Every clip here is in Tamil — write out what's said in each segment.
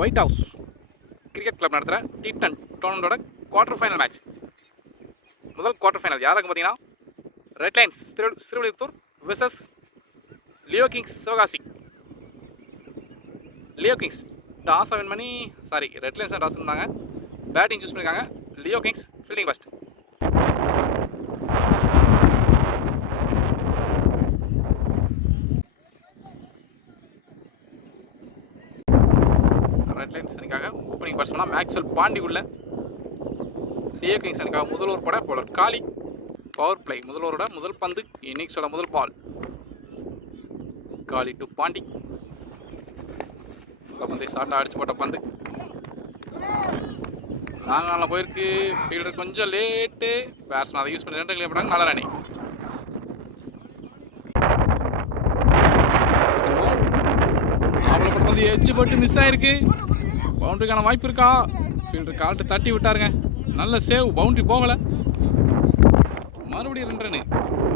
ஒயிட் ஹவுஸ் கிரிக்கெட் கிளப் நடத்துகிற T10 டோர்னமெண்ட்டோட குவார்டர் ஃபைனல் மேட்ச். முதல் குவார்டர் ஃபைனல் யாராக பார்த்தீங்கன்னா Red Lines Srivilliputhur versus Leo Kings Sivakasi. Leo Kings டாஸை வின் பண்ணி ரெட் லைன்ஸ் டாஸ் பண்ணாங்க, பேட்டிங் சூஸ் பண்ணியிருக்காங்க. Leo Kings fielding first. Red Lines அணிக்காக ஓப்பனிங் பேட்ஸ்மேனாக மேக்ஸ்வெல் பாண்டி உள்ள. லியோ கிங்ஸ் அணிக்காக முதல் ஓவர் பட பவுலர் காலி. பவர் பிளே முதல் ஓவரோட முதல் பந்து, இன்னிங்ஸோட முதல் பால். காலி டு பாண்டி. பந்தை ஷார்ட்டாக அடிச்சு போட்ட பந்து நாங்கள் போயிருக்கு. ஃபீல்டர் கொஞ்சம் லேட்டு, பேட்ஸ்மேன் அதை யூஸ் பண்ணி 2 கிளியர் பண்ணாங்க. நல்ல ரன்னிங். அவளை பந்து எட்ஜ் போட்டு மிஸ் ஆயிருக்கு. பவுண்டரிக்கான வாய்ப்பு இருக்கா? ஃபீல்டர் கால்ட்டு தட்டி விட்டாருங்க. நல்ல சேவ், பவுண்டரி போகலை. மறுபடியும் 2 ரன்னு.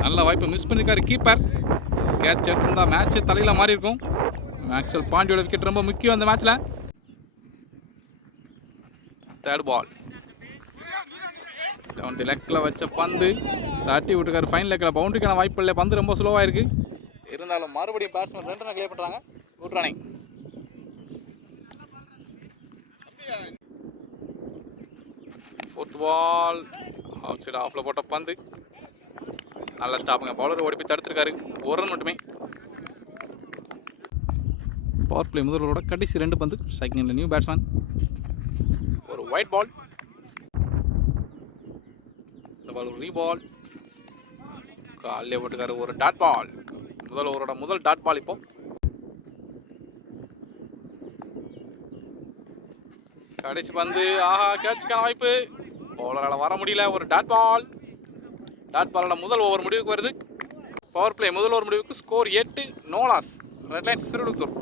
நல்ல வாய்ப்பு மிஸ் பண்ணியிருக்காரு கீப்பர். கேட்ச் எடுத்திருந்தா மேட்ச் தலையில் மாறி இருக்கும். மேக்ஸ்வெல் பாண்டியோட விக்கெட் ரொம்ப முக்கியம் அந்த மேட்ச்சில். தேர்ட் பால் டவுன் தி லெக்கில் வச்ச பந்து தட்டி விட்டுருக்காரு. ஃபைன் லெக்கில் பவுண்டரிக்கான வாய்ப்பு இல்லை. பந்து ரொம்ப ஸ்லோவாக இருக்குது. இருந்தாலும் மறுபடியும் பேட்ஸ்மேன் 2 ரன் கிளியர் பண்ணுறாங்க. Good running. Fourth ball out side ஆஃபில் போட்ட பந்து நல்ல ஸ்டாப்புங்க. பவுலர் ஓடி போய் தடுத்துருக்காரு. 1 ரன் மட்டுமே. பவர் பிளே முதல்வரோட கடைசி 2 பந்து. ஸ்ட்ரைக்கிங்கில் நியூ பேட்ஸ்மேன். ஒரு ஒயிட் பால். இந்த பால் ஒரு ரீபால். காலையே போட்டுக்காரு. ஒரு டாட் பால். முதல் ஓவரோட முதல் டாட் பால். இப்போ கடைசி பந்து. ஆஹா, கேட்சுக்கான வாய்ப்பு. பவுலரால் வர முடியல. ஒரு டாட் பால். டாட் பாலோட முதல் ஓவர் முடிவுக்கு வருது. பவர் பிளே முதல் ஓவர் முடிவுக்கு score 8, no loss. Red Lines Srivilliputhur.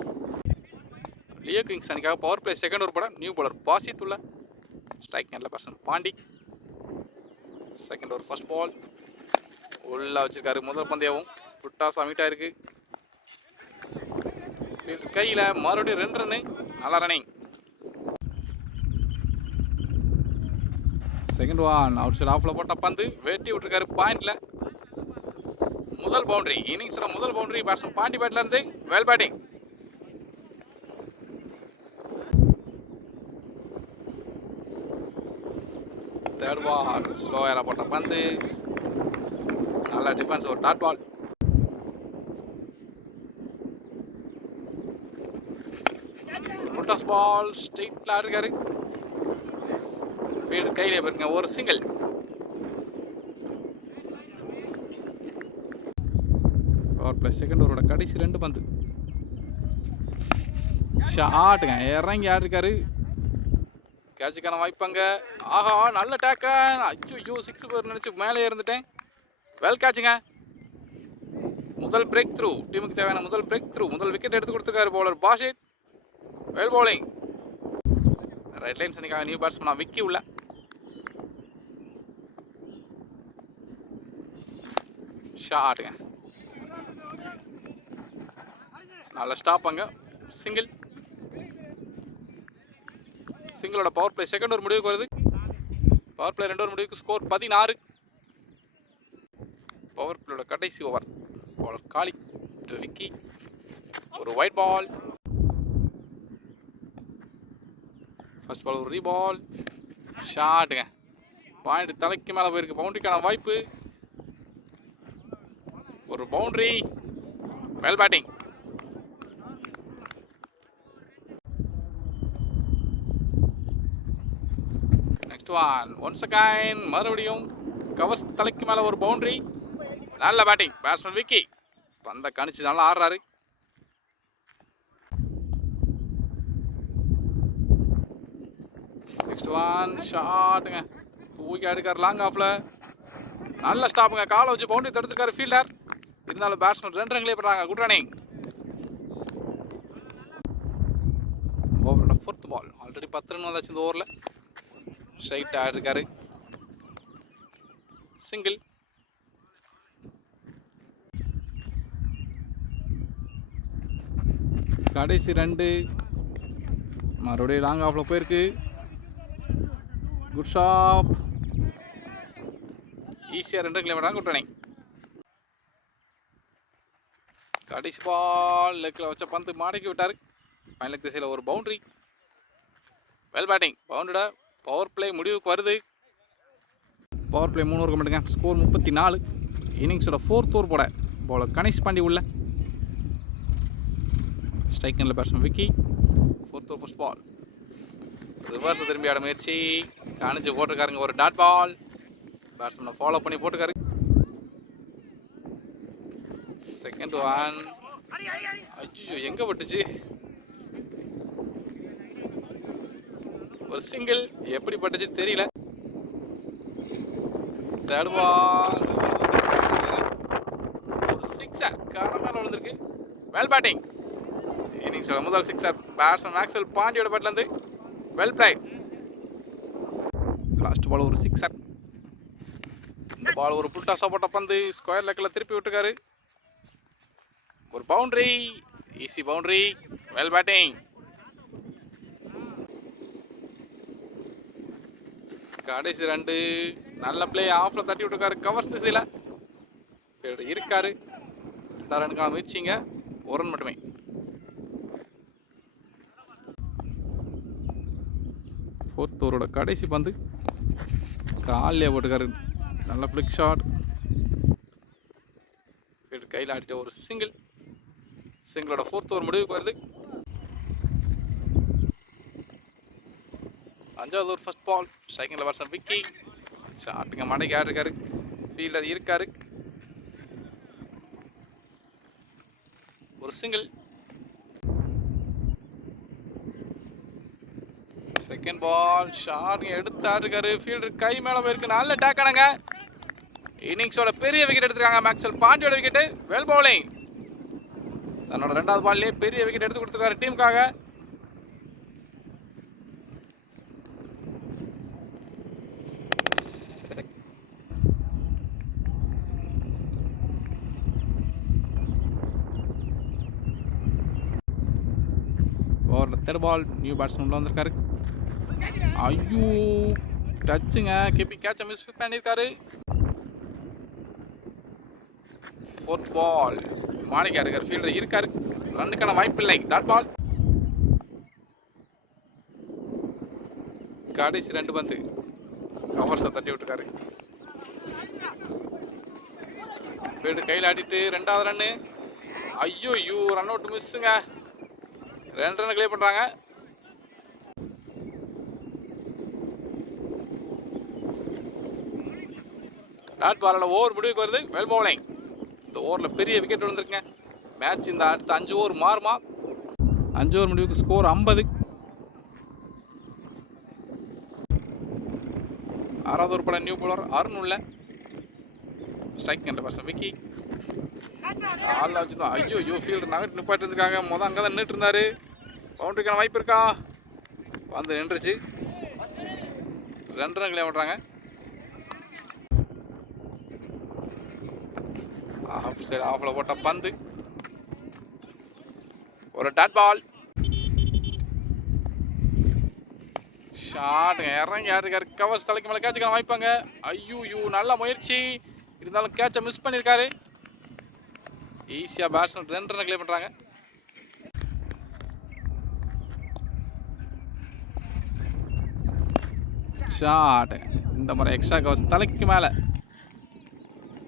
Leo Kings அணிக்காக பவர் பிளே செகண்ட் ஓவர் பட நியூ பவுலர் பாசித் உள்ள. ஸ்ட்ரைக் நல்ல person Pandi. Second over first ball உள்ள வச்சிருக்காரு. முதல் பந்தயமும் புட்டாஸ் அமிட் ஆயிருக்கு. ஃபீல்டர் கையில் மறுபடியும் 2 ரன்னு. நல்லா running. Second one out side ஆஃபில் போட்ட பந்து வெட்டி விட்டுருக்காரு பாயிண்டில். முதல் பவுண்டரி, இன்னிங்ஸோட முதல் பவுண்டரி பேட்ஸ்மேன் பாண்டி பேட்டில் இருந்து. Well batting. தேர்ட் பால் ஸ்லோயராக போட்ட பந்து நல்ல டிஃபென்ஸ். ஒரு டாட் பால். புட்டாஸ் பால் ஸ்ட்ரெயிட்டில் இருக்காரு. ஃபீல்டர் கையிலே போயிருங்க. ஒரு சிங்கிள். பவர் பிளஸ் செகண்ட் ஓவரோட கடைசி 2 பந்து. ஷாட்டுங்க. இறங்கி ஆடிருக்காரு. கேட்சுக்கான வாய்ப்பாங்க. ஆஹா, நல்ல டேக்கன். ஐயோ, 6 போர் நினச்சி மேலே இருந்துட்டேன். வெல் கேட்சுங்க. முதல் பிரேக் த்ரூ. டீமுக்கு தேவையான முதல் பிரேக் த்ரூ. முதல் விக்கெட் எடுத்து கொடுத்துருக்காரு bowler Basith. Well bowling. Red Lines அணிக்காக நியூ பேட்ஸ்மேனா விக்கி உள்ள. ஷாட்டுங்க. நல்ல ஸ்டாப் அங்க. சிங்கிள். சிங்கிளோட பவர் பிளே செகண்ட் ஓவர் முடிவுக்கு வருது. பவர் பிளே 2 ஓவர் முடிவுக்கு ஸ்கோர் 16. பவர் பிளேயோட கடைசி ஓவர். பவுலர் காலி டு விக்கி. ஒரு ஒயிட் பால். ஃபர்ஸ்ட் பால் ஒரு ரீபால். ஷாட்டுங்க. பாயிண்ட் தலைக்கு மேலே போயிருக்கு. பவுண்டரிக்கான வாய்ப்பு. ஒரு boundary. Well batting. Next once again மறுபடியும் கவர்ஸ் தலைக்கு மேலே ஒரு பவுண்டரி. நல்ல பேட்டிங். பேட்ஸ்மேன் விக்கி பந்த கணிச்சு நல்லா ஆடுறாரு. நெக்ஸ்ட் ஷாட்டுங்க. தூக்கி அடிக்கார் லாங் ஆஃப்ல. நல்ல ஸ்டாப்புங்க. காலை வச்சு பவுண்டரி தடுத்துருக்காரு ஃபீல்டர். இருந்தாலும் பேட்ஸ்மேன் 2 ரன் கிளியர் பண்ணுறாங்க. Good running. ஓவரோட 4th பால். ஆல்ரெடி 10 ரன் வந்தாச்சு இந்த ஓவரில். ஸ்ட்ரைட் ஆடிருக்காரு. சிங்கிள். கடைசி 2 மறுபடியும் லாங் ஆஃபில் போயிருக்கு. Good shot. ஈஸியாக 2 கிலோமீட்டர் கூட்டணி. கடைசி பால் லெக்கில் வச்ச பந்து மாடிக்கி விட்டார். ஃபைனல் திசையில் ஒரு பவுண்ட்ரி. Well batting. பவுண்டடா. பவர் பிளே முடிவுக்கு வருது. பவர் பிளே 3 ஓவர் மட்டுங்க. ஸ்கோர் 34. இன்னிங்ஸோட 4th ஓவர் போட பவுலர் கணேஷ் பாண்டி உள்ள. ஸ்ட்ரைக் எண்டில் batsman Vicky. 4th over first ball. Reverse திரும்பி ஆட முயற்சி. கணிச்சு போட்டிருக்காருங்க ஒரு டாட் பால். பேட்ஸ்மேனை ஃபாலோ பண்ணி போட்டுருக்காரு. Second one. ஐயோ எங்கே பட்டுச்சு? ஒரு சிங்கிள். எப்படி பட்டுச்சு தெரியல. Third ball. ஒரு சிக்ஸர் மேலே விழுந்திருக்கு. Well batting. இன்னிங்ஸோட முதல் சிக்ஸர் பேட்ஸ்மேன் மேக்ஸ்வெல் பாண்டியோட பேட்லேருந்து. Well play. லாஸ்ட் பால் ஒரு சிக்ஸர். இந்த பால் ஒரு புல் டாஸாக போட்ட பந்து ஸ்கொயர் லெக்கில் திருப்பி விட்டுருக்காரு. ஒரு boundary. Easy boundary. Well batting. கடைசி 2 நல்ல பிளே. ஆஃபில் தட்டி விட்டுருக்காரு. கவர்ஸ் திசையில் இருக்காரு. 2 ரனுக்கான முயற்சிங்க. 1 ரன் மட்டுமே. ஃபோர்த் ஓவரோட கடைசி பந்து காலிலே போட்டுக்காரு. நல்ல ஃப்ளிக் ஷாட். கையில் ஆடிட்ட ஒரு சிங்கிள். சிங்கிளோட 4th ஓவர் முடிவுக்கு வருது. 5வது ஓவர் ஃபர்ஸ்ட் பால். ஸ்ட்ரைக்கிங்கில் பேட்ஸ்மேன் விக்கி. ஷாட்டுங்க மடைக்கு ஆடிருக்காரு. ஃபீல்டர் இருக்காரு. ஒரு சிங்கிள். Second ball. ஷாட்டுங்க எடுத்து ஆடிருக்காரு. ஃபீல்டர் கை மேலே போயிருக்கு. நல்ல டேக் ஆனாங்க. இன்னிங்ஸோட பெரிய விக்கெட் எடுத்துருக்காங்க மேக்ஸ்வெல் பாண்டியோட விக்கெட்டு. Well bowling. தன்னோட 2வது பால்லேயே பெரிய விக்கெட் எடுத்து கொடுத்துருக்காரு டீமுக்காக. Third ball. நியூ பேட்ஸ்மேன் உள்ள வந்திருக்காரு. ஐயோ டச்சுங்க. கேபி கேட்சை மிஸ் பண்ணியிருக்காரு. 4th பால். மாணிக்கா இருக்கார். ஃபீல்டர் இருக்காரு. ரன்னுக்கான வாய்ப்பு இல்லை. Dot ball. கடைசி 2 பந்து கவர்ஸை தட்டி விட்டுருக்காரு. ஃபீல்டர் கையில் ஆடிட்டு 2வது ரன்னு. ஐயோ ரன் அவுட் மிஸ்ஸுங்க. 2 ரன் கிளியர் பண்ணுறாங்க. டாட் பாலோட ஓவர் முடிவுக்கு வருது. Well bowling. இந்த ஓவரில் பெரிய விக்கெட் விழுந்திருக்குங்க. மேட்ச் இந்த அடுத்த 5 ஓவர் மாறுமா? 5 ஓவர் முடிவுக்கு ஸ்கோர் 50. 6வது ஓவர் பட நியூ பவுலர் அருண் உள்ள. ஸ்ட்ரைக் என்ற பர்சன் விக்கி. ஆள் வச்சு தான். ஐயோ ஃபீல்டர் நகட்டு நிப்பாட்டி இருந்திருக்காங்க. அங்கே தான் நின்றுட்டு இருந்தார். பவுண்டரிக்கான வாய்ப்பு இருக்கா? வந்து நின்றுச்சு. 2 ரன் கிளியர் பண்ணுறாங்க. ஆஃப் சைடு ஆஃபில் போட்ட பந்து. ஒரு டாட் பால். ஷாட்டுங்க இறங்கி ஆடிருக்காரு. கவர்ஸ் தலைக்கு மேலே கேட்சுக்கான வாய்ப்பாங்க. ஐயோ நல்ல முயற்சி. இருந்தாலும் கேட்சை மிஸ் பண்ணியிருக்காரு. ஈஸியாக பேட்ஸ்மேன் 2 ரன் கிளியர் பண்ணுறாங்க. ஷாட்டுங்க இந்த முறை எக்ஸ்ட்ரா கவர்ஸ் தலைக்கு மேலே.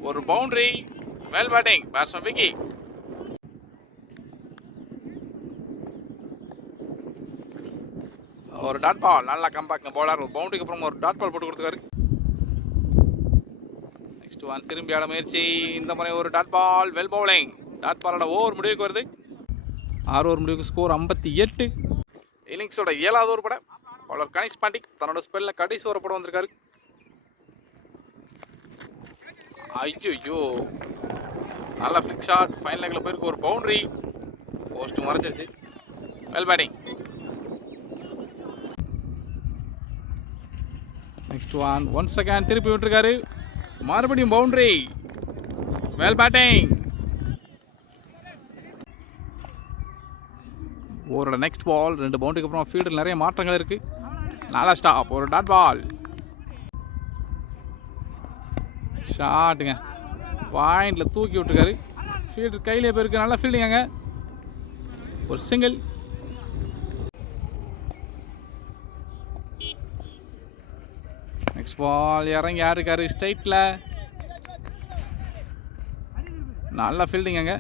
ஒரு boundary. Well batting. Batsman Vicky. ஒரு டாட் பால். நல்லா கம்பேக்ங்க பவுலர். ஒரு பவுண்டரிக்கு அப்புறம் ஒரு டாட் பால் போட்டு கொடுத்துருக்காரு. Next one. திரும்பி ஆட முயற்சி. இந்த முறை ஒரு dot ball. Well bowling. Dot பாலோட ஓவர் முடிவுக்கு வருது. 6 ஓவர் முடிவுக்கு ஸ்கோர் 58. இன்னிங்ஸோட 7வது ஓவர் பட பவுலர் கணேஷ் பாண்டி தன்னோட ஸ்பெல்லில் கடைசி ஓவர் போட வந்திருக்காரு. ஐயோ நல்ல ஃபிளிக் ஷாட். ஃபைனல் லெக்கில் போயிருக்கு. ஒரு பவுண்ட்ரி. போஸ்ட் மறைச்சிருச்சு. Well batting. Next one second திருப்பி விட்டுருக்காரு. மறுபடியும் பவுண்ட்ரி. Well batting. ஓவரோட நெக்ஸ்ட் பால் 2 பவுண்டரிக்கு அப்புறம் ஃபீல்டில் நிறைய மாற்றங்கள் இருக்குது. நல்லா ஸ்டாப், ஒரு டாட் பால். ஷாட்டுங்க, பாயிண்டில் தூக்கி விட்டுருக்காரு. ஃபீல்டர் கையிலே போயிருக்கு. நல்லா ஃபீல்டிங் அங்கே, ஒரு சிங்கிள். நெக்ஸ்ட் பால் இறங்கி யாருக்காரு ஸ்ட்ரைட்டில். நல்ல ஃபீல்டிங் அங்கே,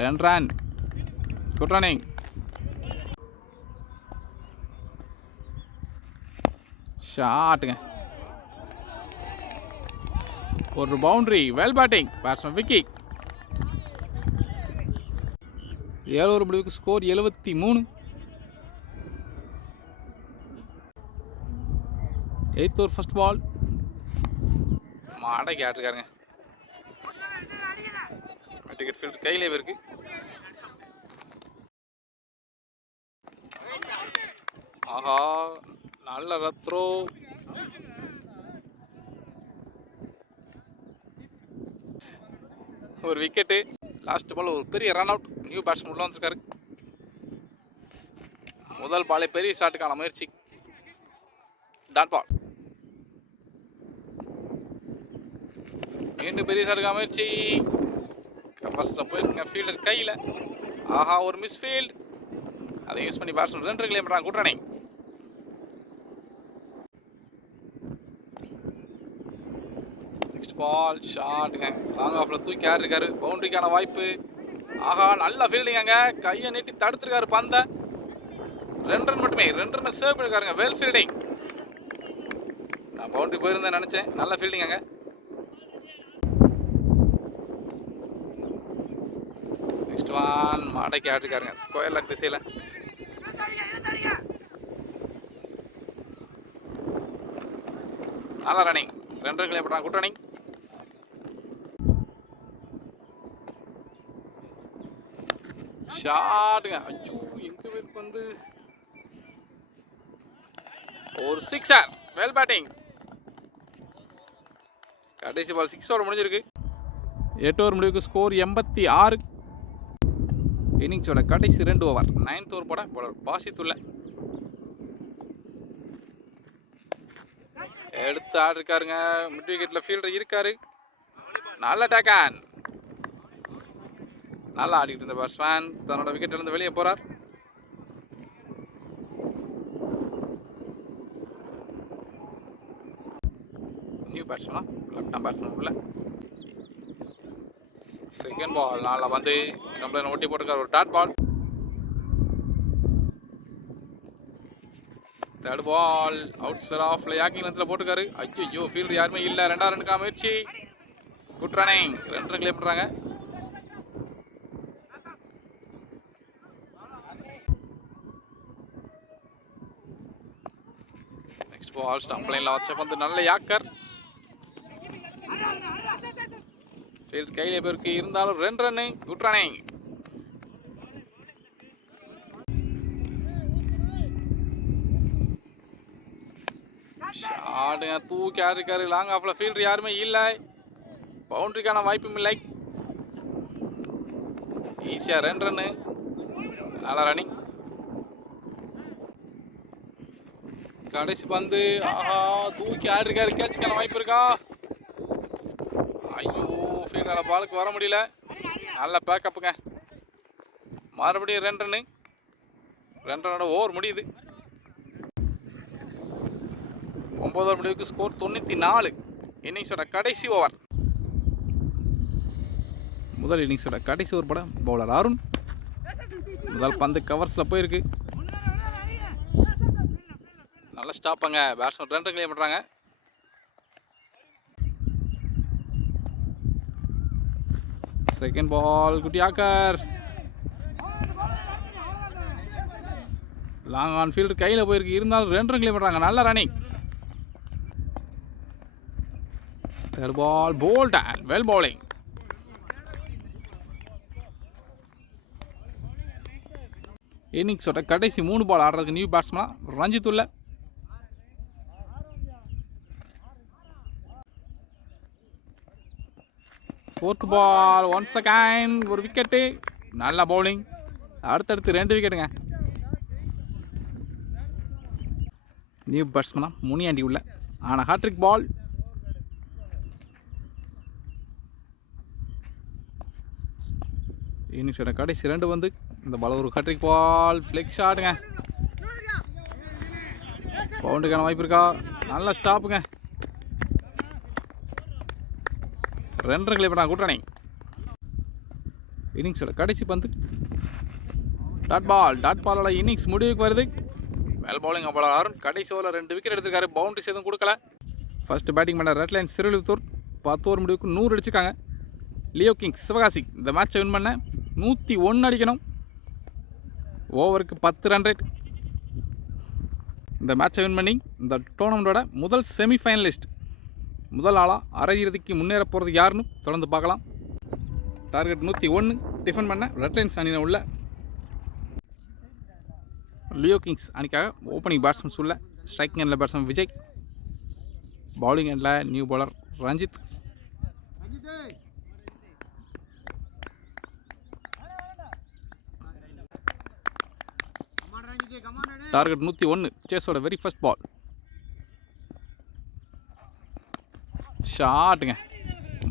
2 ரன். Good running. ஷாட்டுங்க, ஒரு boundary. Well batting batsman Vicky. 7 over முடிவுக்கு score 73. 8th over first ball. மாடைக்கு ஆட்டிருக்காருங்க. டிக்கெட் ஃபீல்டர் கையிலே இருக்கு. ஆஹா, நல்ல ரத்ரோ. ஒரு விக்கெட்டு. லாஸ்ட் பால் ஒரு பெரிய ரன் அவுட். நியூ பேட்ஸ்மேன் உள்ள வந்திருக்காரு. முதல் பாலே பெரிய ஷாட்டுக்கான முயற்சி. Dot ball. மீண்டும் பெரிய ஷாட்டுக்கான முயற்சி. கவர்ஸில் போயிருக்குங்க ஃபீல்டர் கையில். ஆஹா, ஒரு மிஸ் ஃபீல்ட். அதை யூஸ் பண்ணி பேட்ஸ்மேன் 2 கிளைம் பண்ணுறாங்க. Good running. நெக்ஸ்ட் பால் ஷாட்டுங்க, லாங் ஆஃபில் தூக்கி ஆடிருக்காரு. பவுண்டரிக்கான வாய்ப்பு. ஆஹா, நல்ல ஃபீல்டிங் அங்கே, கையை நீட்டி தடுத்துருக்காரு பந்தை. 2 ரன் மட்டுமே, 2 ரன் சேவ் பண்ணிருக்காருங்க. Well fielding. நான் பவுண்டரி போயிருந்தேன் நினச்சேன். நல்ல ஃபீல்டிங் அங்கே. நெக்ஸ்ட் ஒன் மாடைக்கு ஆடிருக்காருங்க ஸ்கொயர் லெக் திசையில். நல்லா ரன்னிங், 2 ரன் கிளைம் பண்ணுறாங்க. Good running. ஷாட்டுங்க, ஐயோ எங்கே பேருக்கு வந்து ஒரு 6. Well batting. கடைசி பால் 6 ஓவர் முடிஞ்சிருக்கு. 8 ஓவர் முடிவுக்கு ஸ்கோர் 86. இன்னிங்ஸோட கடைசி 2 ஓவர். 9th ஓவர் போட போலர் பாசித்துள்ள எடுத்து ஆடிருக்காருங்க. மிட் விக்கெட்டில் ஃபீல்டர் இருக்காரு. நல்ல டேக்கன். நல்லா ஆடிக்கிட்டு இருந்த பேட்ஸ்மேன் தன்னோட விக்கெட்டிலிருந்து வெளியே போகிறார். நியூ பேட்ஸ்மேனா லெஃப்ட் ஆம் பேட்ஸ்மேன் உள்ள. செகண்ட் பால் நல்லா வந்து ஸ்டம்பில் ஒட்டி போட்டிருக்காரு. ஒரு dot ball. Third ball out side ஆஃப்ல யாக்கிங் லென்த்தில் போட்டிருக்காரு. ஐயோ ஃபீல்டர் யாருமே இல்லை. 2 ரன்னுக்கான முயற்சி. குட் ரன்னிங், 2 ரன் கிளைம் பண்ணுறாங்க. நெக்ஸ்ட் பால் ஸ்டம்ப் லைனில் வச்ச பந்து நல்ல யாக்கர். ஃபீல்ட் கையிலே பேருக்கு இருந்தாலும் 2 ரன்னு. Good running. ஷாட்டுங்க, தூக்கி ஆடிருக்காரு. லாங் ஆஃப்ல ஃபீல்டர் யாருமே இல்லை. பவுண்டரிக்கான வாய்ப்பும் இல்லை. ஈஸியாக 2 ரன்னு. நல்லா ரன்னிங். கடைசி பந்து. ஆஹா, தூக்கி ஆடிருக்காரு. கேட்சுக்கான வாய்ப்பு இருக்கா? ஐயோ, ஃபீல்டரால் பாலுக்கு வர முடியல. நல்ல பேக்கப்புங்க. மறுபடியும் 2 ரன்னு. 2 ரன்னோட ஓவர் முடியுது. 9 ஓவர் முடிவுக்கு ஸ்கோர் 94. இன்னிங்ஸோட கடைசி ஓவர். முதல் இன்னிங்ஸோட கடைசி ஓவர் படம் பவுலர் அருண். முதல் பந்து கவர்ஸில் போயிருக்கு. நல்ல ஸ்டாப்பாங்க. பேட்ஸ்மேன் 2 ரன் கிளைம் பண்ணுறாங்க. Second ball good yorker. Long on fielder கையில் போயிருக்கு. இருந்தாலும் 2 ரன் கிளைம் பண்ணுறாங்க. நல்ல running. Third ball bowled and well bowling. இன்னிங்ஸோட கடைசி 3 பால் ஆடுறதுக்கு நியூ பேட்ஸ்மேன் ரஞ்சித் உள்ள. ஃபோர்த் பால் ஒன்ஸ் அகைன் ஒரு விக்கெட்டு. நல்ல பவுலிங். அடுத்தடுத்து 2 விக்கெட்டுங்க. நியூ பேட்ஸ்மனா முனியாண்டி உள்ள ஆனால் ஹாட்ரிக் பால். இன்னிங்ஸோட கடைசி 2 வந்து இந்த பால் ஒரு ஹாட்ரிக் பால். ஃப்ளெக் ஷாட்டுங்க. பவுண்டுக்கான வாய்ப்பு இருக்கா? நல்ல ஸ்டாப்புங்க. 2 ரன்களை பண்ண கூட்டணி. இன்னிங்ஸோட கடைசி பந்து டாட் பாலோட இன்னிங்ஸ் முடிவுக்கு வருது. வெல் பவுலிங் பாலர் அருண் கடைசி ஓவரில் 2 விக்கெட் எடுத்திருக்காரு. பவுண்டரிஸ் எதுவும் கொடுக்கல. ஃபர்ஸ்ட் பேட்டிங் பண்ண ரெட் லைன்ஸ் சிறுவிழுத்தூர் 10 ஓவர் முடிவுக்கு 100 அடிச்சிருக்காங்க. லியோ கிங்ஸ் சிவகாசி இந்த மேட்சை வின் பண்ண 101 அடிக்கணும். ஓவருக்கு 10 ரன் ரேட். இந்த மேட்சை வின் பண்ணி இந்த டோர்னமெண்ட்டோட முதல் செமிஃபைனலிஸ்ட் முதல் ஆளாக அரையிறுதிக்கு முன்னேற போகிறது யாருன்னு தொடர்ந்து பார்க்கலாம். டார்கெட் 101 டிஃபன் பண்ண ரெட் லைன்ஸ் அணியில் உள்ள லியோ கிங்ஸ் அணிக்காக ஓப்பனிங் பேட்ஸ்மேன்ஸ் உள்ள ஸ்ட்ரைக்கிங் எண்டில் பேட்ஸ்மேன் விஜய், பவுலிங் எண்டில் நியூ பவுலர் ரஞ்சித். டார்கெட் 101 சேஸோட வெரி ஃபர்ஸ்ட் பால். ஷாட்டுங்க.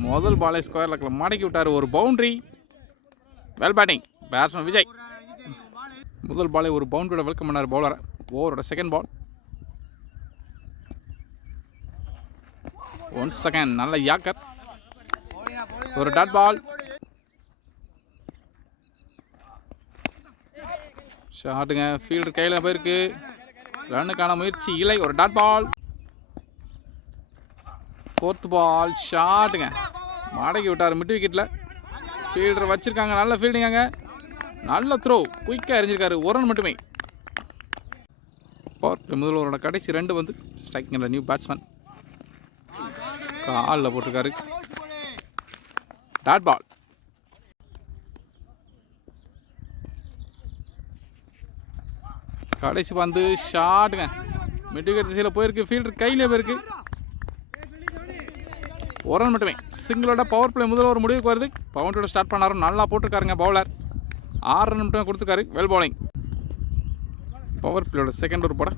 முதல் பாலே ஸ்கொயர் லக்கில் மடக்கி விட்டார். ஒரு boundary. Well batting batsman Vijay. முதல் பாலே ஒரு பவுண்டரியோட வெல்கம் பண்ணார் பவுலரை. ஓவரோட செகண்ட் பால். 1 செகண்ட் நல்ல யாக்கர். ஒரு டாட் பால். ஷாட்டுங்க. ஃபீல்டர் கையில் போயிருக்கு. ரன்னுக்கான முயற்சி இல்லை. ஒரு டாட் பால். 4th பால். ஷாட்டுங்க. மடக்கி விட்டார் மிட் விக்கெட்டில். ஃபீல்டர் வச்சுருக்காங்க. நல்ல ஃபீல்டிங்காங்க. நல்ல த்ரோ. குயிக்காக எறிஞ்சிருக்காரு. 1 ரன் மட்டுமே. பவர் பிளே முதல் ஓவரோட கடைசி 2 வந்து ஸ்ட்ரைக்கிங் நியூ பேட்ஸ்மேன் காலில் போட்டிருக்காரு. Dot ball. கடைசி பந்து ஷாட்டுங்க. மிட் விக்கெட் திசையில் போயிருக்கு. ஃபீல்டர் கையிலே போயிருக்கு. 1 ரன் மட்டுமே. சிங்கிளோட பவர் பிளே முதல் ஒரு முடிவுக்கு வருது. பவுண்டரோட ஸ்டார்ட் பண்ணாரும். நல்லா போட்டிருக்காருங்க பவுலர். 6 ரன் மட்டுமே கொடுத்துருக்காரு. Well bowling. பவர் பிளேயோட செகண்ட் ஓவர் போட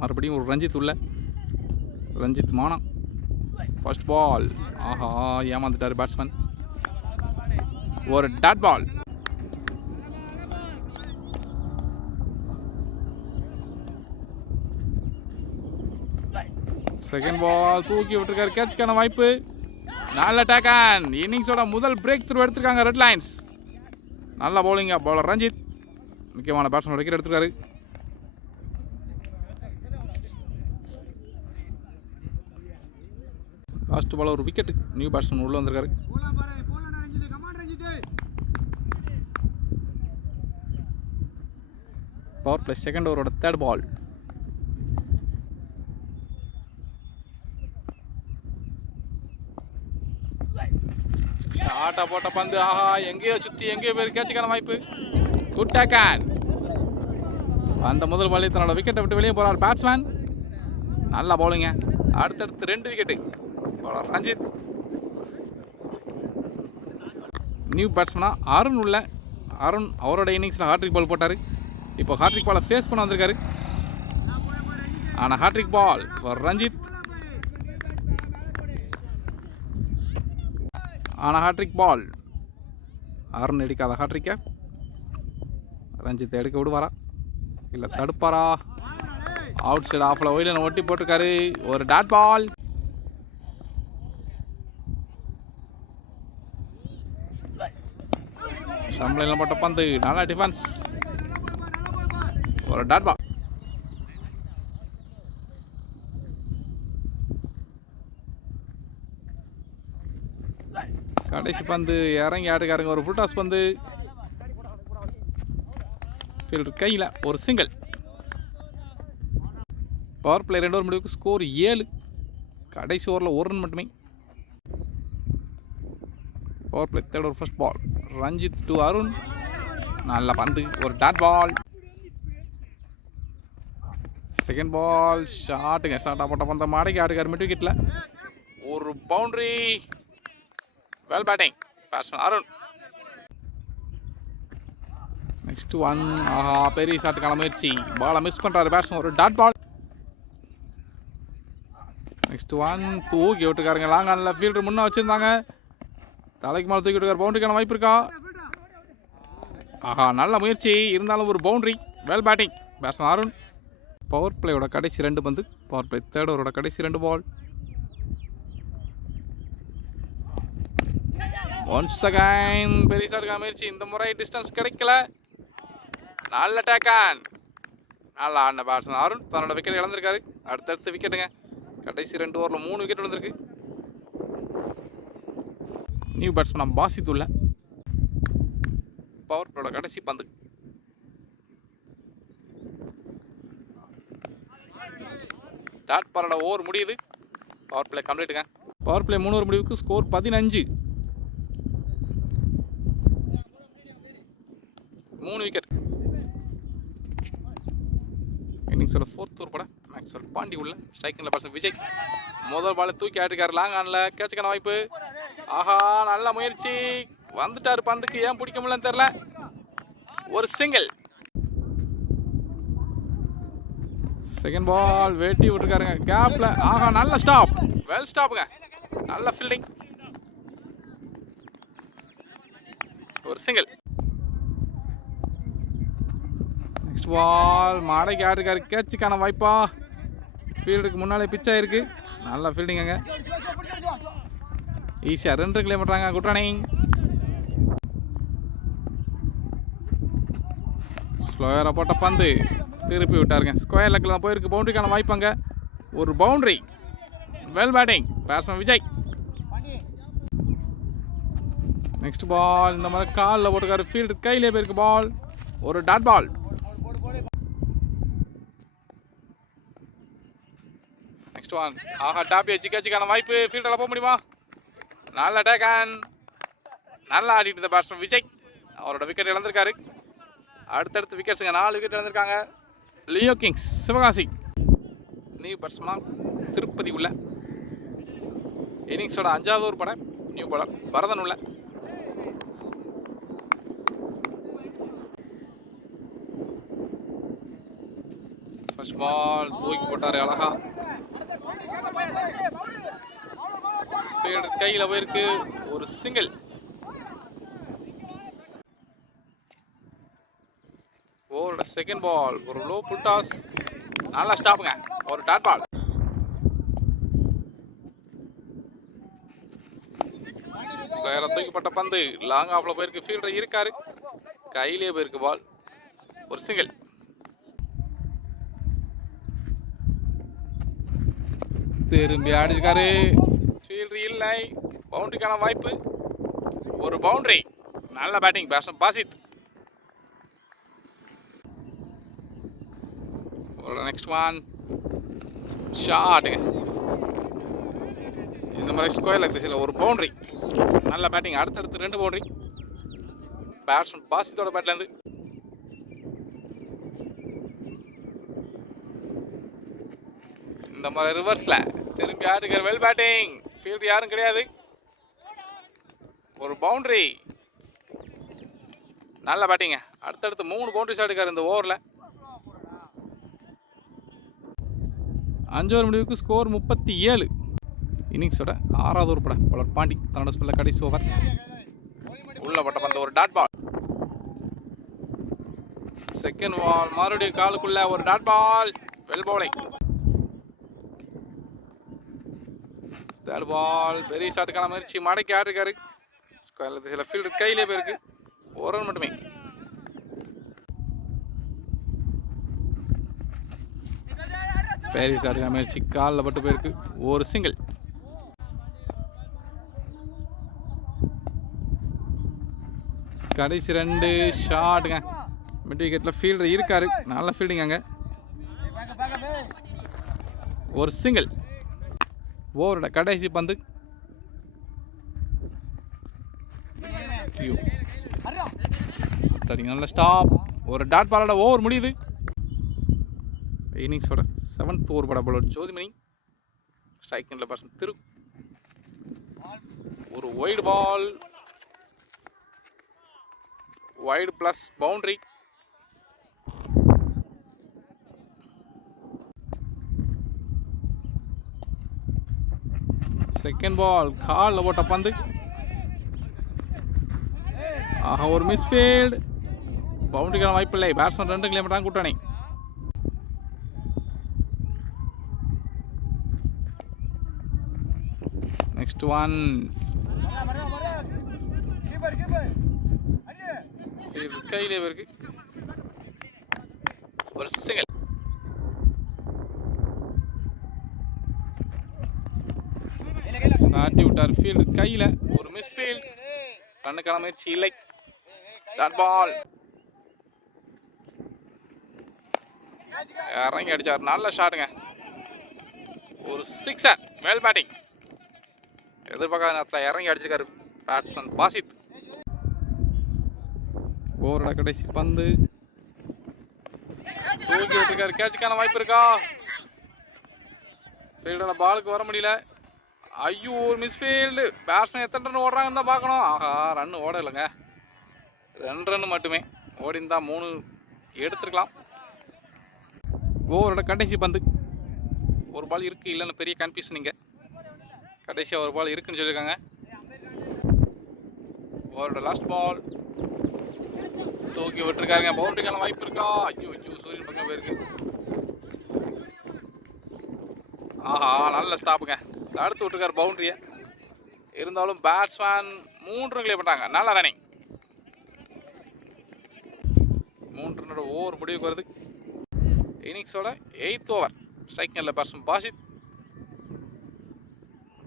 மறுபடியும் ஒரு ரஞ்சித் உள்ள ரஞ்சித் மானா. First ball. ஆஹா ஏமாந்துட்டார் பேட்ஸ்மேன். ஒரு டாட் பால். செகண்ட் பால் தூக்கி விட்டுருக்காரு. கேட்ச்க்கான வாய்ப்பு. நல்ல டேக்கன். இன்னிங்ஸோட முதல் பிரேக் த்ரூ எடுத்திருக்காங்க ரெட் லைன்ஸ். நல்ல பவுலிங்கா பவுலர் ரஞ்சித். முக்கியமான பேட்ஸ்மேன் விக்கெட் எடுத்திருக்காரு. லாஸ்ட் பால் ஒரு விக்கெட். நியூ பேட்ஸ்மேன் உள்ள வந்திருக்காரு. பவர் பிளே செகண்ட் ஓவரோட 3rd பால். ஷாட்டா போட்ட பந்து. ஆஹா எங்கேயோ சுற்றி எங்கேயோ பேர் கேட்சுக்கான வாய்ப்பு. Good taken. அந்த முதல் பாலே தன்னோட விக்கெட்டை விட்டு வெளியே போகிறார் பேட்ஸ்மேன். நல்லா பவுலிங்க. அடுத்தடுத்து 2 விக்கெட்டு. பவுலர் ரஞ்சித். நியூ பேட்ஸ்மேனா அருண் உள்ள அருண் அவரோட இன்னிங்ஸில் ஹாட்ரிக் பால் போட்டார். இப்போ ஹாட்ரிக் பாலை ஃபேஸ் பண்ண வந்திருக்காரு. ஆனால் ஹாட்ரிக் பால் ஃபார் ரஞ்சித். ஆனால் ஹாட்ரிக் பால். அருண் எடுக்காத ஹாட்ரிக்கை ரஞ்சித் எடுக்க விடுவாரா இல்லை தடுப்பாரா? அவுட் சைடு ஆஃபில் ஒயிலன் ஒட்டி போட்டிருக்காரு. ஒரு டாட் பால். சம்பளையில் போட்ட பந்து. நல்லா டிஃபென்ஸ். ஒரு டாட் பால். கடைசி பந்து இறங்கி ஆடுக்காருங்க. ஒரு ஃபுல் டாஸ் பந்து. ஃபீல்டர் கையில் ஒரு சிங்கிள். பவர் பிளே 2 ஓவர் முடிவுக்கு ஸ்கோர் 7. கடைசி ஓவரில் 1 ரன் மட்டுமே. Power play 3rd over first ball. Ranjith to Arun. நல்ல பந்து. ஒரு டாட் பால். செகண்ட் பால். ஷாட்டுங்க. ஷாட்டாக போட்ட பந்த மாடைக்கு ஆடுக்கார் மிட் விக்கெட்டில். ஒரு boundary. Well batting batsman Arun. Next next one. ஆஹா, பெரிய ஷாட்டுக்கான முயற்சி. பாலை மிஸ் பண்ணுறாரு பேட்ஸ்மேன். ஒரு டாட் பால். Next one. தூக்கி விட்டுருக்காருங்க. லாங் ஆனில் ஃபீல்டர் முன்னே வச்சுருந்தாங்க. தலைக்கு மேலே தூக்கி விட்டுருக்காரு. பவுண்டரிக்கான வாய்ப்பு இருக்கா? ஆஹா, நல்ல முயற்சி. இருந்தாலும் ஒரு boundary. Well batting batsman Arun. Power பிளேயோட கடைசி 2 பந்து. பவர் பிளே தேர்ட் ஓவரோட கடைசி 2 பால். ஒன்ஸ் அகைன் பெரிய ஷாட்டுக்கான முயற்சி. இந்த முறை டிஸ்டன்ஸ் கிடைக்கல. நல்ல டேக்கன். நல்லா ஆடின பேட்ஸ்மேன் அருண் தன்னோட விக்கெட் இழந்திருக்காரு. அடுத்தடுத்து விக்கெட்டுங்க. கடைசி 2 ஓவரில் 3 விக்கெட் விழுந்திருக்கு. நியூ பேட்ஸ்மேன் பாசித்துள்ள. பவர் பிளேயோட கடைசி பந்து. டாட் பாலோட ஓவர் முடியுது. பவர் பிளே கம்ப்ளீட்டுங்க. பவர் பிளே 3 ஓவர் முடிவுக்கு ஸ்கோர் 15. 3 விக்கெட். இன்னிங்ஸோட 4th ஓவர் பட மேக்ஸ்வெல் பாண்டி உள்ள. ஸ்ட்ரைக்கிங்கில் பேட்ஸ்மேன் விஜய். முதல் பாலை தூக்கி ஆட்டிருக்காரு. லாங் ஆனில் கேட்சுக்கான வாய்ப்பு. ஆஹா, நல்ல முயற்சி. வந்துட்டார் பந்துக்கு. ஏன் பிடிக்க முடியலன்னு தெரில. ஒரு சிங்கிள். செகண்ட் பால் வெட்டி விட்டுருக்காருங்க கேப்ல. ஆஹா, நல்ல ஸ்டாப். வெல் ஸ்டாப்புங்க. நல்ல ஃபீல்டிங். ஒரு சிங்கிள். நெக்ஸ்ட் பால் மாடைக்கு ஆடிருக்காரு. கேட்சுக்கான வாய்ப்பா. ஃபீல்டுக்கு முன்னாலே பிச் ஆயிருக்கு. நல்ல ஃபீல்டிங் அங்கே. ஈஸியாக 2 கிளைம் பண்ணுறாங்க. Good running. ஸ்லோயராக போட்ட பந்து திருப்பி விட்டாருங்க. ஸ்கொயர் லெக்கில் தான் போயிருக்கு. பவுண்டரிக்கான வாய்ப்பாங்க. ஒரு boundary. Well batting batsman Vijay. Next ball இந்த மாதிரி காலில் போட்டுருக்காரு. ஃபீல்டு கையிலே போயிருக்கு பால். ஒரு டாட் பால். Next one. ஆஹா, டாப் கேட்சுக்கான வாய்ப்பு. ஃபீல்டில் போக முடியுமா? நல்ல டேக்கன். நல்லா ஆடிட்டு இருந்த பேட்ஸ்மேன் விஜய். அவரோட விக்கெட் இழந்திருக்காரு. அடுத்தடுத்து விக்கெட்ஸுங்க. 4 விக்கெட் இழந்திருக்காங்க. Leo Kings Sivakasi. New batsman Tirupati உள்ள. இன்னிங்ஸோட 5வது ஓவர் பட நியூ பாலர் பரதன் உள்ள. ஃபர்ஸ்ட் பால் தூக்கி போட்டாரு அழகா. ஃபீல்டர் கையில் போயிருக்கு. ஒரு சிங்கிள். ஓவரோட செகண்ட் பால். ஒரு லோ புல் டாஸ். நல்லா ஸ்டாப்புங்க. ஒரு டாட் பால். ஸ்லோயரா தூக்கிப்பட்ட பந்து லாங் ஆஃப்ல போயிருக்கு. ஃபீல்டர் இருக்காரு. கையிலே போயிருக்கு பால். ஒரு சிங்கிள். திரும்பி ஆடிருக்காரு. ஃபீல்டர் இல்லை. பவுண்டரிக்கான வாய்ப்பு. ஒரு பவுண்டரி. நல்ல batting batsman Basith. Next one. ஷாட்டுங்க. இந்த மாதிரி ஸ்கொயர் லெக் திசையில் ஒரு பவுண்டரி. நல்ல பேட்டிங். அடுத்தடுத்து 2 பவுண்டரி பேட்ஸ்மேன் பாசித்தோட பேட்லேருந்து. இந்த மாதிரி ரிவர்ஸில் திரும்பி ஆடுகிற. Well batting. ஃபீல்டர் யாரும் கிடையாது. ஒரு பவுண்டரி. நல்ல பேட்டிங்க. அடுத்தடுத்து 3 பவுண்டரிஸ் ஆடுக்கார் இந்த ஓவரில். 5 ஓவர் முடிவுக்கு ஸ்கோர் 37. இன்னிங்ஸோட 6வது ஓவர் பட பலர் பாண்டி தன்னோட ஸ்பெல்ல கடைசி ஓவர். உள்ள பட்ட பந்த ஒரு டாட் பால். செகண்ட் பால் மறுபடியும் காலுக்குள்ள ஒரு dot ball. Well bowling. Third ball பெரிய ஷாட்டுக்கான முயற்சி. மடக்கி ஆடிருக்காரு. ஸ்கொயர்ல சில ஃபீல்டர் கையிலே போயிருக்கு. ஒரு ரன் மட்டுமே. பெரிய ஷாட்டுக்கான முயற்சி. காலில் பட்டு போயிருக்கு. ஒரு சிங்கிள். கடைசி 2 ஷாட்டுங்க. மிட் விக்கெட்டில் ஃபீல்டர் இருக்காரு. நல்ல ஃபீல்டிங் அங்கே. ஒரு சிங்கிள். ஓவரோட கடைசி பந்து. நல்ல ஸ்டாப். ஒரு டாட் பாலோட ஓவர் முடியுது. இன்னிங்ஸோட 7th ஓவர் பட பவுலர் ஜோதிமணி. ஸ்ட்ரைக்கிங்கில் பேட்ஸ்மேன் திரு. ஒரு wide ball. Wide plus boundary. Second ball காலில் போட்ட பந்து. ஆஹா, ஒரு மிஸ்ஃபீல்டு. பவுண்டரிக்கான வாய்ப்பில்லை. பேட்ஸ்மேன் 2 கிலோமீட்டர் கூட்டணி. Next one. கையிலே இருக்கு. ஒரு சிங்கிள். காட்டி விட்டார் ஃபீல்டு கையில். ஒரு மிஸ்ஃபீல்டு. ரன்னுக்கான முயற்சி இல்லை. Dot ball. இறங்கி அடிச்சார். நல்ல ஷாட்டுங்க. ஒரு சிக்ஸர். Well batting. எதிர்பார்க்காத நேரத்தில் இறங்கி அடிச்சிருக்காரு பேட்ஸ்மேன் பாசித். ஓவரோட கடைசி பந்து. தூக்கி விட்டுருக்காரு. கேட்சுக்கான வாய்ப்பு இருக்கா? ஃபீல்டோட பாலுக்கு வர முடியல. ஐயோ, ஒரு மிஸ்ஃபீல்டு. பேட்ஸ்மேன் எத்தனை ரன் ஓடுறாங்கன்னு தான் பார்க்கணும். ஆஹா, ரன் ஓட இல்லைங்க. 2 ரன் மட்டுமே ஓடிந்தா 3 எடுத்துருக்கலாம். ஓவரோட கடைசி பந்து. ஒரு பால் இருக்குது இல்லைன்னு பெரிய கன்ஃபியூஷன். இங்கே கடைசியாக ஒரு பால் இருக்குன்னு சொல்லியிருக்காங்க. ஓவரோட லாஸ்ட் பால். தூக்கி விட்டுருக்காருங்க. பவுண்டரிக்கான வாய்ப்பு இருக்கா? ஐயோ ஐயோ, சூரியன் பக்கம் போயிருக்கு. ஆஹா, நல்ல ஸ்டாப்புங்க. தடுத்து விட்டுருக்காரு பவுண்டரியை. இருந்தாலும் பேட்ஸ்மேன் 3 ரன்களே பண்ணாங்க. நல்ல ரன்னிங். 3 ரன்னோட ஓவர் முடிவுக்கு வருது. இன்னிங்ஸோட 8th ஓவர். ஸ்ட்ரைக்கில் பேட்ஸ்மேன் பாசித்.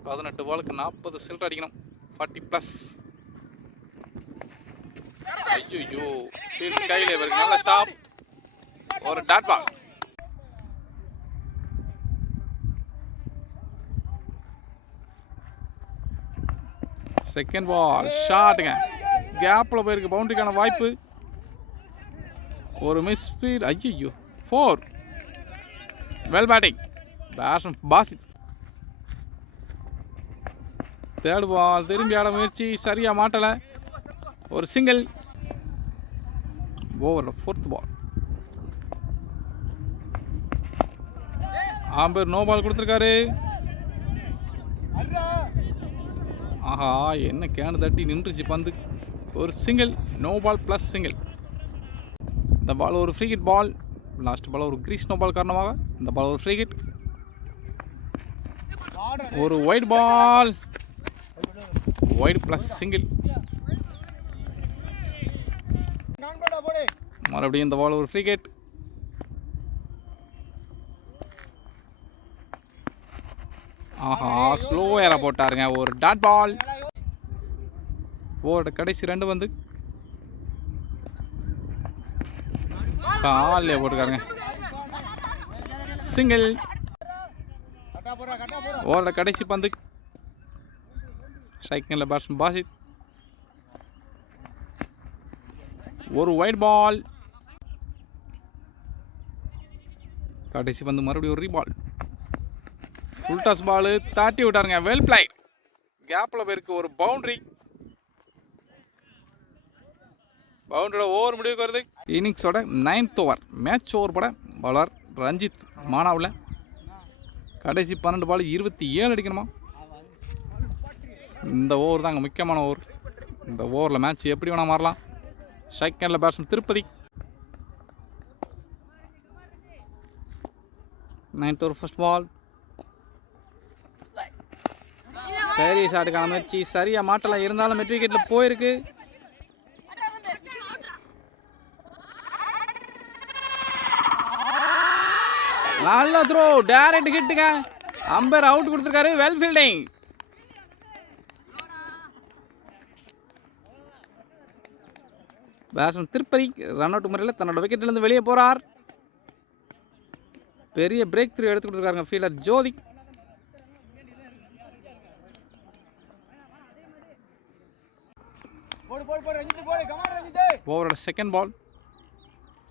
18 பாலுக்கு 40 சில்ட் அடிக்கணும். 40+. ஐயோ, ஃபீல்டு கையில் இருக்கு. நல்ல ஸ்டாப். ஒரு டாட் பால். செகண்ட் பால் ஷாட்டுங்க. கேப்பில் போயிருக்கு. பவுண்டரிக்கான வாய்ப்பு. ஒரு மிஸ் ஸ்பீட். ஐயோ, 4. Well batting. Batsman Basith. Third ball. திரும்பி ஆட முயற்சி. சரியாக மாட்டலை. ஒரு சிங்கிள். ஓவரோட 4th ball. Umpire no ball கொடுத்துருக்காரு. ஆஹா, என்ன கேனு தட்டி நின்றுச்சு பந்து. ஒரு single. No ball plus single. இந்த பால் ஒரு free hit ball. Last ball ஒரு கிரீஸ் நோ பால் காரணமாக இந்த பால் ஒரு ஃப்ரீ ஹிட். ஒரு wide ball. Wide plus single. மறுபடியும் இந்த பால் ஒரு ஃப்ரீ ஹிட். ஆஹா, ஸ்லோ ஏரா போட்டாருங்க. ஒரு டாட் பால். ஓவரோட கடைசி 2 வந்து காலில் போட்டுருக்காருங்க. சிங்கிள். ஓவரோட கடைசி பந்து. ஸ்ட்ரைக்கில் பேட்ஸ்மேன் பாசித். ஒரு ஒயிட் பால். கடைசி பந்து மறுபடியும் ஒரு ரீபால். ஃபுல்டாஸ் பால். தாட்டி விட்டாருங்க. Well ply. கேப்பில் போயிருக்கு. ஒரு பவுண்டரி. பவுண்டரியோட ஓவர் முடிவுக்கு வருது. இன்னிங்ஸோட 9th ஓவர். மேட்ச் ஓவர் பட பவுலர் ரஞ்சித் மானாவில். கடைசி 12 பால் 27 அடிக்கணுமா? இந்த ஓவர் தாங்க முக்கியமான ஓவர். இந்த ஓவரில் மேட்ச் எப்படி வேணால் மாறலாம். Strike handle batsman Tirupati. 9th over first ball. பெரிய ஷாட்டுக்கான முயற்சி. சரியாக மாட்டலாம். இருந்தாலும் மிட் விக்கெட்டில் போயிருக்கு. நல்ல த்ரோ. டைரக்ட் ஹிட்டுங்க. அம்பையர் அவுட் கொடுத்துருக்காரு. Well fielding. Batsman Tirupati run out முறையில் தன்னோட விக்கெட்டிலேருந்து வெளியே போகிறார். பெரிய பிரேக் த்ரூ எடுத்து கொடுத்துருக்காருங்க ஃபீல்டர் ஜோதி. ஓவரோட செகண்ட் பால்.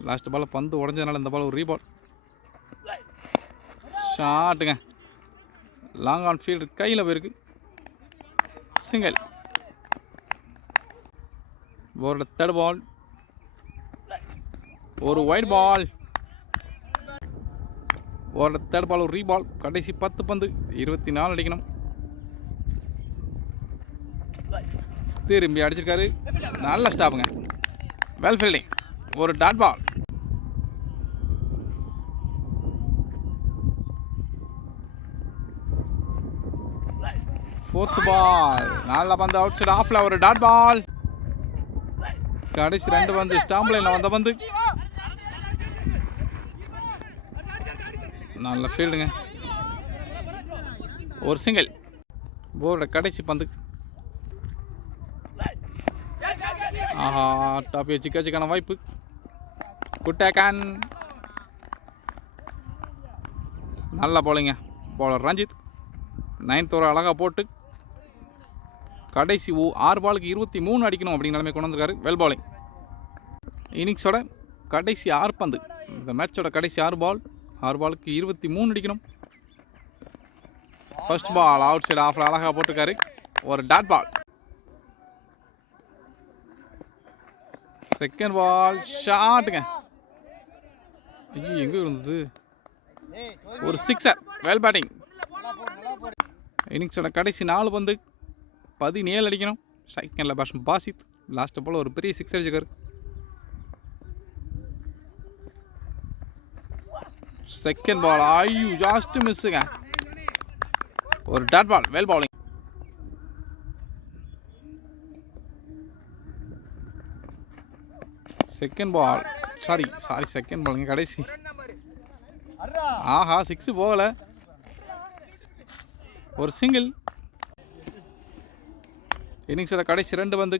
லாஸ்ட் பால் பந்து உடஞ்சதுனால இந்த பால் ஒரு ரீபால். ஷாட்டுங்க. லாங் ஆன் ஃபீல்டு கையில் போயிருக்கு. சிங்கிள். ஓவரோட தேர்ட் பால். ஒரு ஒயிட் பால். ஓவரோட தேர்ட் பால் ஒரு ரீபால். கடைசி 10 பந்து 24 அடிக்கணும். திரும்பி அடிச்சிருக்காரு. நல்ல ஸ்டாப்புங்க. Well fielding. ஒரு டாட் பால். Fourth ball. நல்ல பந்து அவுட் சைடு ஆஃப்ல ஒரு டாட் பால். கடைசி 2 பந்து ஸ்டாம்ப் லைன்ல வந்த பந்து. நல்ல ஃபீல்டுங்க. ஒரு சிங்கிள். போர்ட கடைசி பந்து. ஆஹா, டாப் சிக்கான வாய்ப்பு. குட்டேக்கான். நல்ல போலிங்க. பவுலர் ரஞ்சித் 9th ஓவர் அழகாக போட்டு கடைசி 6 பாலுக்கு 23 அடிக்கணும் அப்படிங்கிற நிலைமை கொண்டு வந்திருக்காரு. வெல் பாலிங். இன்னிங்ஸோட கடைசி 6 பந்து. இந்த மேட்சோட கடைசி 6 பாலுக்கு 23 அடிக்கணும். ஃபர்ஸ்ட் பால் அவுட் சைடு ஆஃப்ல அழகாக போட்டிருக்காரு. ஒரு டாட் பால். செகண்ட் பால் ஷாட்டுங்க. ஐயோ, எங்கே இருந்தது? ஒரு சிக்ஸர். Well batting. இன்னிங்ஸோட கடைசி 4 பந்து 17 அடிக்கணும். செகண்டில் பேட்ஸ்மேன் பாசித் லாஸ்ட் பால் ஒரு பெரிய சிக்ஸ் அடிச்சிருக்காரு. செகண்ட் பால் ஐயோ ஜாஸ்ட் மிஸ்ஸுங்க. ஒரு dot ball. Well bowling. Second ball sorry second பாலுங்க கடைசி. ஆஹா, 6 போகல. ஒரு சிங்கிள். இன்னிங்ஸோட கடைசி 2 பந்து.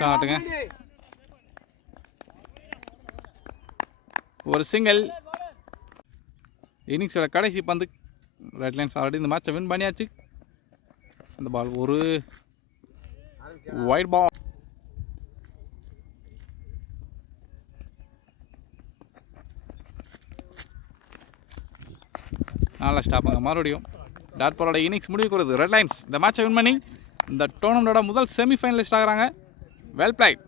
ஷாட்டுங்க. ஒரு சிங்கிள். இன்னிங்ஸோட கடைசி பந்து. ரெட் லைன்ஸ் ஆல்ரெடி இந்த மேட்சை வின் பண்ணியாச்சு. அந்த பால் ஒரு ஒயிட் பால். நல்லா ஸ்டாப்புங்க. மறுபடியும் டாட் பாலோட இன்னிங்ஸ் முடிவுக்கு வருது. ரெட் லைன்ஸ் இந்த மேட்சை வின் பண்ணி இந்த டோர்னமெண்டோட முதல் செமிஃபைனலிஸ்ட் ஆகிறாங்க. Well played.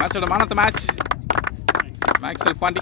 மேட்சோட man of the match Maxwell Pandi.